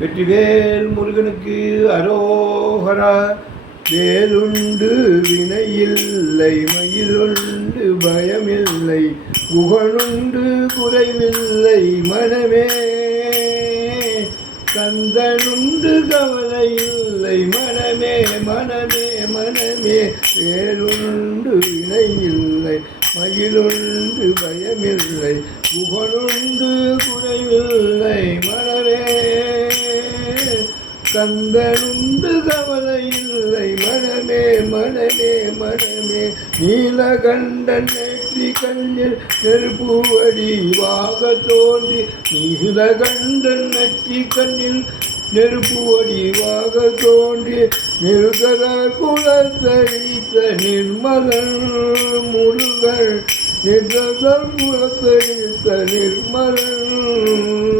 வெற்றிவேல் முருகனுக்கு அரோகரா வேலுண்டு வினையில்லை மயிலுண்டு பயமில்லை குகனுண்டு குறைவில்லை மனமே கந்தனுண்டு கவலை இல்லை மனமே மனமே மனமே வேலுண்டு வினையில்லை மயிலுண்டு பயமில்லை புகழுண்டு குறைவில்லை மனமே. கந்தனுண்டு கவலை இல்லை மனமே மனமே மனமே. நீலகண்டன் நேற்றி கண்ணில் நெருப்புவடி வாக தோன்றி நீலகண்டன் நெற்றி கண்ணில் நெருப்பு வடிவாக தோன்றி நிறுத்தர குலத்தழித்த நிர்மலன் முருகன் நிறுத்தர் குலத்தழித்த நிர்மலன்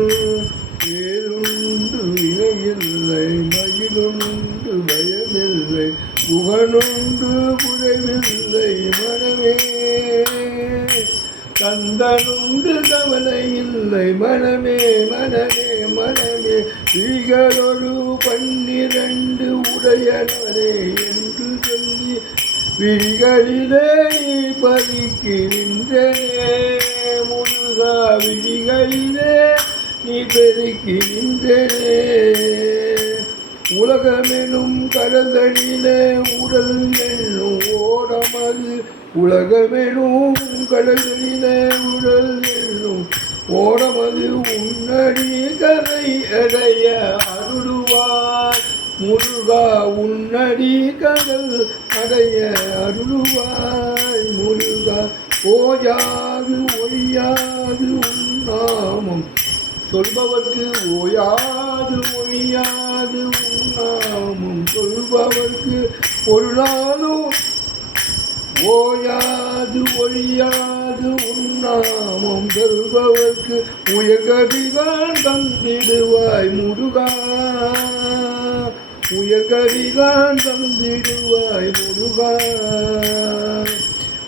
இணையில்லை மயிலுண்டு பயமில்லை புகனுண்டு புதைவில்லை மனமே. கந்தனுண்டு கவலை இல்லை மனமே மனமே மனமே. ஈகளொரு பன்னிரண்டு உடையனரே என்று சொல்லி விழிகளிலே நீ பறிக்கின்றனே முருகா விழிகளிலே நீ பெருக்கின்றனே உலகமெனும் கடந்தடியிலே உடல் என்னும் ஓடமது. உலகமெனும் கடந்தடியிலே உடல் என்னும் ஓடமது. உன்னடி கரை அடைய அருளுவார். முருகா உன்னடி கடல் அடைய அருளுவாய். முருகா ஓயாது ஒழியாது உன்னாமம் சொல்பவர்க்கு ஓயாது ஒழியாது நாமம் சொல்பவர்க்கு ஒரு நாளும் ஓயாது ஒழியாது உன்னாமம் சொல்பவர்க்கு உயர்கதிதான் தந்திடுவாய் முருகா. உயர்கதிதான் தந்திடுவாய் முருகா.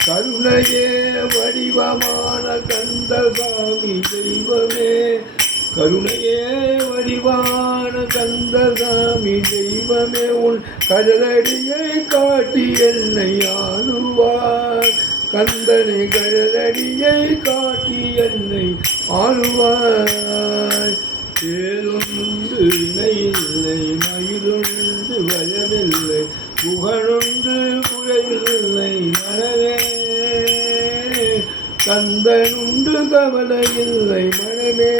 கருணையே வடிவமான கந்தசாமி தெய்வமே. கருணையே வடிவான கந்தசாமி தெய்வமே உன் கடலடியை காட்டி என்னை ஆளுவார். கந்தனை கடலடியை காட்டி என்னை ஆளுவார். ஏழுண்டு இணையில்லை மயிலுண்டு வயமில்லை புகழுண்டு புயவில்லை மனதே மனவே கந்தனுண்டு கவலை இல்லை மனமே.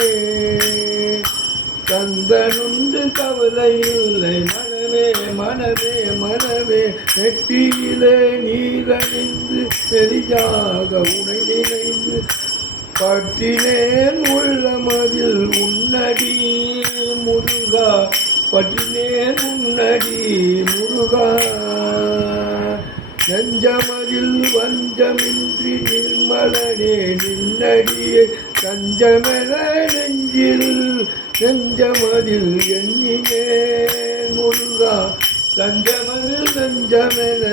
கந்தனுண்டு கவலை இல்லை மனமே மனமே மனமே. நெட்டியிலே நீரணிந்து நெறியாக உடை நினைந்து பட்டினேன் உள்ளமதில் உன்னடி முருகா பட்டினேன் உன்னடி முருகா. நெஞ்சமதில் வஞ்சமின்றி நிர்மலனே நின்னடியே தஞ்சமென நெஞ்சில் நெஞ்சமதில் எண்ணினே முருகா. தஞ்சமதில் நெஞ்சமென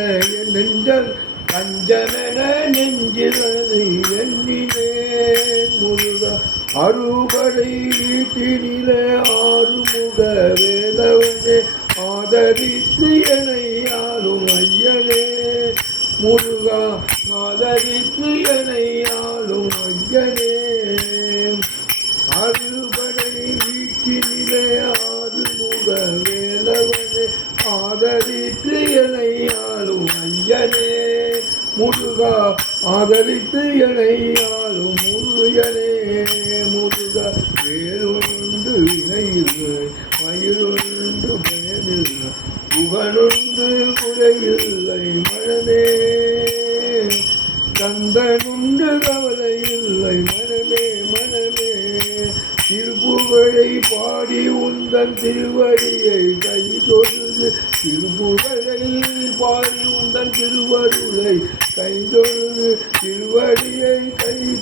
நெஞ்சல் தஞ்சமென நெஞ்சிலது எண்ணினே முருகா. அறுபடை வீட்டினிலே ஆறுமுக வேலவனே ஆதரித்து என்னை ஆளும் ஐயனே. முருகா ஆதரித்து என்னை ஆளும் ஐயனே. அறுபடை வீட்டினிலே ஆறுமுக வேலவனே ஆதரித்து என்னை ஆளும் ஐயனே. முருகா ஆதரித்து என்னை ஆளும் முருகனே. முருகா வேறொன்று இணையில்லை மயிலும் பயமில்லை புகழொன்று குறையில்லை மனமே. கந்தனுண்டு கவலை இல்லை மனமே மனமே. திருப்புகழை பாடி உந்தன் திருவடியை கை தொழுது திருப்புகழை பாடி உந்தன் திருவருளை கை தொழுது திருவடியை கை